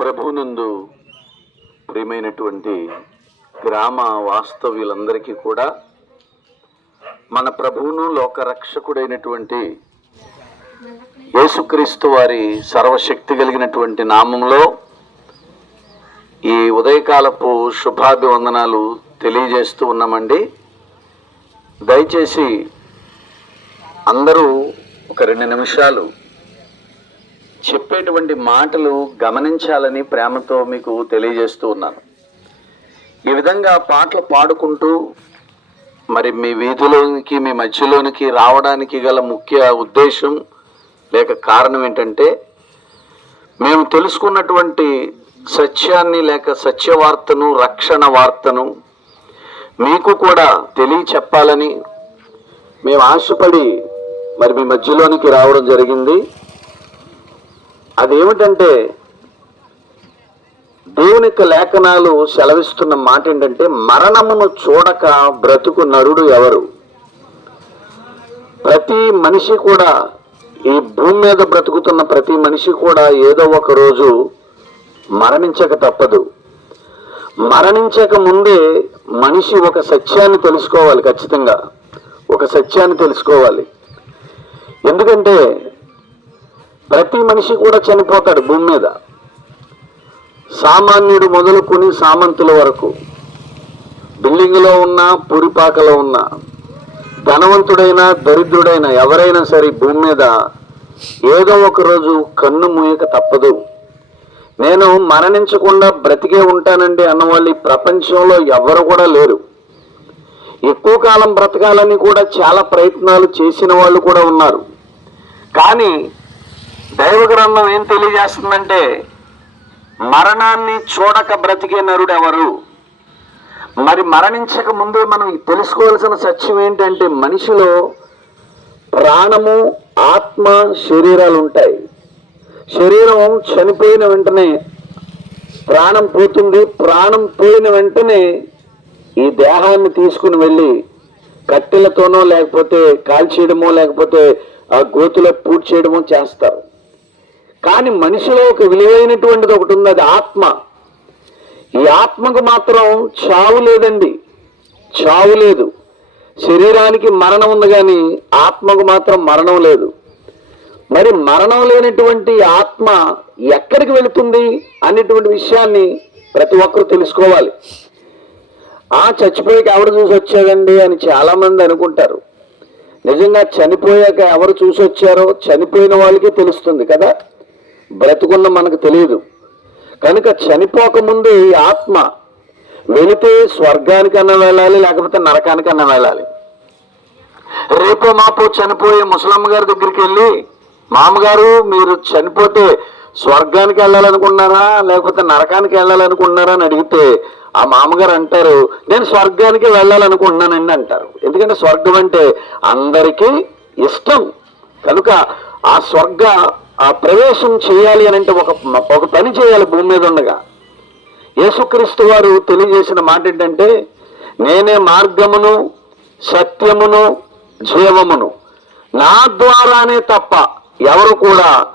ప్రభునందు ప్రియమైనటువంటి గ్రామ వాస్తవ్యులందరికీ కూడా మన ప్రభువును లోకరక్షకుడైనటువంటి యేసుక్రీస్తు వారి సర్వశక్తి కలిగినటువంటి నామంలో ఈ ఉదయకాలపు శుభాభివందనాలు తెలియజేస్తూ ఉన్నామండి. దయచేసి అందరూ ఒక రెండు నిమిషాలు చెప్పేటువంటి మాటలు గమనించాలని ప్రేమతో మీకు తెలియజేస్తూ ఉన్నాను. ఈ విధంగా పాటలు పాడుకుంటూ మరి మీ వీధిలోనికి మీ మధ్యలోనికి రావడానికి గల ముఖ్య ఉద్దేశం లేక కారణం ఏంటంటే మేము తెలుసుకున్నటువంటి సత్యాన్ని లేక సత్యవార్తను రక్షణ వార్తను మీకు కూడా తెలియ చెప్పాలని మేము ఆశపడి మరి మీ మధ్యలోనికి రావడం జరిగింది. అదేమిటంటే దేవుని యొక్క లేఖనాలు సెలవిస్తున్న మాట ఏంటంటే మరణమును చూడక బ్రతుకు నరుడు ఎవరు? ప్రతి మనిషి కూడా ఈ భూమి మీద బ్రతుకుతున్న ప్రతి మనిషి కూడా ఏదో ఒక రోజు మరణించక తప్పదు. మరణించక ముందే మనిషి ఒక సత్యాన్ని తెలుసుకోవాలి ఖచ్చితంగా. ఒక సత్యాన్ని తెలుసుకోవాలి. ఎందుకంటే ప్రతి మనిషి కూడా చనిపోతాడు భూమి మీద. సామాన్యుడు మొదలుకొని సామంతుల వరకు. బిల్డింగ్లో ఉన్న పురిపాకలో ఉన్న ధనవంతుడైనా దరిద్రుడైనా ఎవరైనా సరే భూమి మీద ఏదో ఒక రోజు కన్ను మూయక తప్పదు. నేను మరణించకుండా బ్రతికే ఉంటానండి అన్నవాళ్ళు ఈ ప్రపంచంలో ఎవరు కూడా లేరు. ఎక్కువ కాలం బ్రతకాలని కూడా చాలా ప్రయత్నాలు చేసిన వాళ్ళు కూడా ఉన్నారు. కానీ దైవ గ్రంథం ఏం తెలియజేస్తుందంటే మరణాన్ని చూడక బ్రతికే నరుడు ఎవరు మరి మరణించక ముందే మనం తెలుసుకోవాల్సిన సత్యం ఏంటంటే మనిషిలో ప్రాణము ఆత్మ శరీరాలు ఉంటాయి శరీరం చనిపోయిన వెంటనే ప్రాణం పోతుంది. ప్రాణం పోయిన వెంటనే ఈ దేహాన్ని తీసుకుని వెళ్ళి కట్టెలతోనో లేకపోతే కాల్చేయడమో లేకపోతే ఆ గోతులో పూడ్చి చేయడమో చేస్తారు. కానీ మనిషిలో ఒక విలువైనటువంటిది ఒకటి ఉంది అది ఆత్మ. ఈ ఆత్మకు మాత్రం చావు లేదండి. చావు లేదు. శరీరానికి మరణం ఉంది కానీ ఆత్మకు మాత్రం మరణం లేదు. మరి మరణం లేనటువంటి ఆత్మ ఎక్కడికి వెళుతుంది అనేటువంటి విషయాన్ని ప్రతి ఒక్కరూ తెలుసుకోవాలి. ఆ చచ్చిపోయాక ఎవరు చూసి వచ్చాడండి అని చాలామంది అనుకుంటారు. నిజంగా చనిపోయాక ఎవరు చూసి వచ్చారో చనిపోయిన వాళ్ళకే తెలుస్తుంది కదా. బ్రతుకున్న మనకు తెలియదు. కనుక చనిపోకముందు ఈ ఆత్మ వెళితే స్వర్గానికన్నా వెళ్ళాలి లేకపోతే నరకానికన్నా వెళ్ళాలి. రేపో మాపో చనిపోయే ముసలమ్మ గారి దగ్గరికి వెళ్ళి మామగారు మీరు చనిపోతే స్వర్గానికి వెళ్ళాలనుకున్నారా లేకపోతే నరకానికి వెళ్ళాలనుకున్నారా అని అడిగితే ఆ మామగారు అంటారు నేను స్వర్గానికి వెళ్ళాలనుకుంటున్నానండి అంటారు. ఎందుకంటే స్వర్గం అంటే అందరికీ ఇష్టం. కనుక ఆ స్వర్గ ఆ ప్రవేశం చేయాలి అని అంటే ఒక ఒక పని చేయాలి భూమి మీద ఉండగా. యేసుక్రీస్తు వారు తెలియజేసిన మాట ఏంటంటే నేనే మార్గమును సత్యమును జీవమును. నా ద్వారానే తప్ప ఎవరు కూడా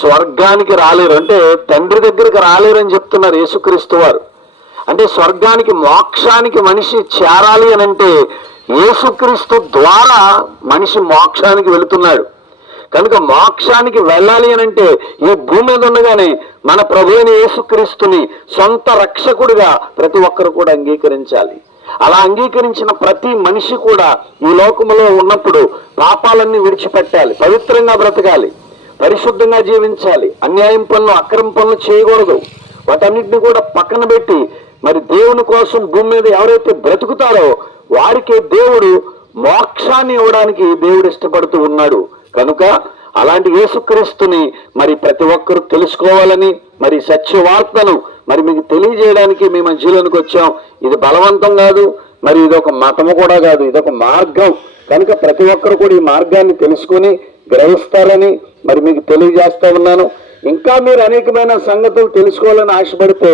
స్వర్గానికి రాలేరు. అంటే తండ్రి దగ్గరికి రాలేరని చెప్తున్నారు యేసుక్రీస్తు వారు. అంటే స్వర్గానికి మోక్షానికి మనిషి చేరాలి అని అంటే యేసుక్రీస్తు ద్వారా మనిషి మోక్షానికి వెళుతున్నాడు. కనుక మోక్షానికి వెళ్ళాలి అని అంటే ఈ భూమి మీద ఉండగానే మన ప్రభువుని యేసుక్రీస్తుని సొంత రక్షకుడిగా ప్రతి ఒక్కరు కూడా అంగీకరించాలి. అలా అంగీకరించిన ప్రతి మనిషి కూడా ఈ లోకములో ఉన్నప్పుడు పాపాలన్నీ విడిచిపెట్టాలి పవిత్రంగా బ్రతకాలి పరిశుద్ధంగా జీవించాలి అన్యాయం పనులు అక్రమ పనులు చేయకూడదు. వాటన్నిటిని కూడా పక్కన పెట్టి మరి దేవుని కోసం భూమి మీద ఎవరైతే బ్రతుకుతారో వారికి దేవుడు మోక్షాన్ని ఇవ్వడానికి దేవుడు ఇష్టపడుతూ ఉన్నాడు. కనుక అలాంటి యేసుక్రీస్తుని మరి ప్రతి ఒక్కరూ తెలుసుకోవాలని మరి సత్యవార్తను మరి మీకు తెలియజేయడానికి మీ మధ్యలోనికి వచ్చాం. ఇది బలవంతం కాదు మరి ఇది ఒక మతము కూడా కాదు ఇది ఒక మార్గం. కనుక ప్రతి ఒక్కరు కూడా ఈ మార్గాన్ని తెలుసుకొని గ్రహిస్తారని మరి మీకు తెలియజేస్తా ఉన్నాను. ఇంకా మీరు అనేకమైన సంగతులు తెలుసుకోవాలని ఆశపడితే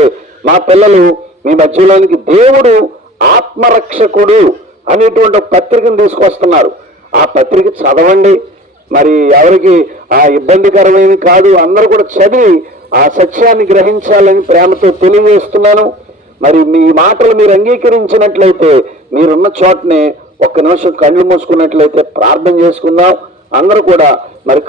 మా పిల్లలు మీ మధ్యలోనికి దేవుడు ఆత్మరక్షకుడు అనేటువంటి ఒక పత్రికను తీసుకొస్తున్నారు. ఆ పత్రిక చదవండి మరి ఎవరికి ఆ ఇబ్బందికరమైనవి కాదు అందరూ కూడా చదివి ఆ సత్యాన్ని గ్రహించాలని ప్రేమతో తెలియజేస్తున్నాను. మరి మీ మాటలు మీరు అంగీకరించినట్లయితే మీరున్న చోటనే ఒక్క నిమిషం కళ్ళు మూసుకున్నట్లయితే ప్రార్థన చేసుకుందాం. అందరూ కూడా మరి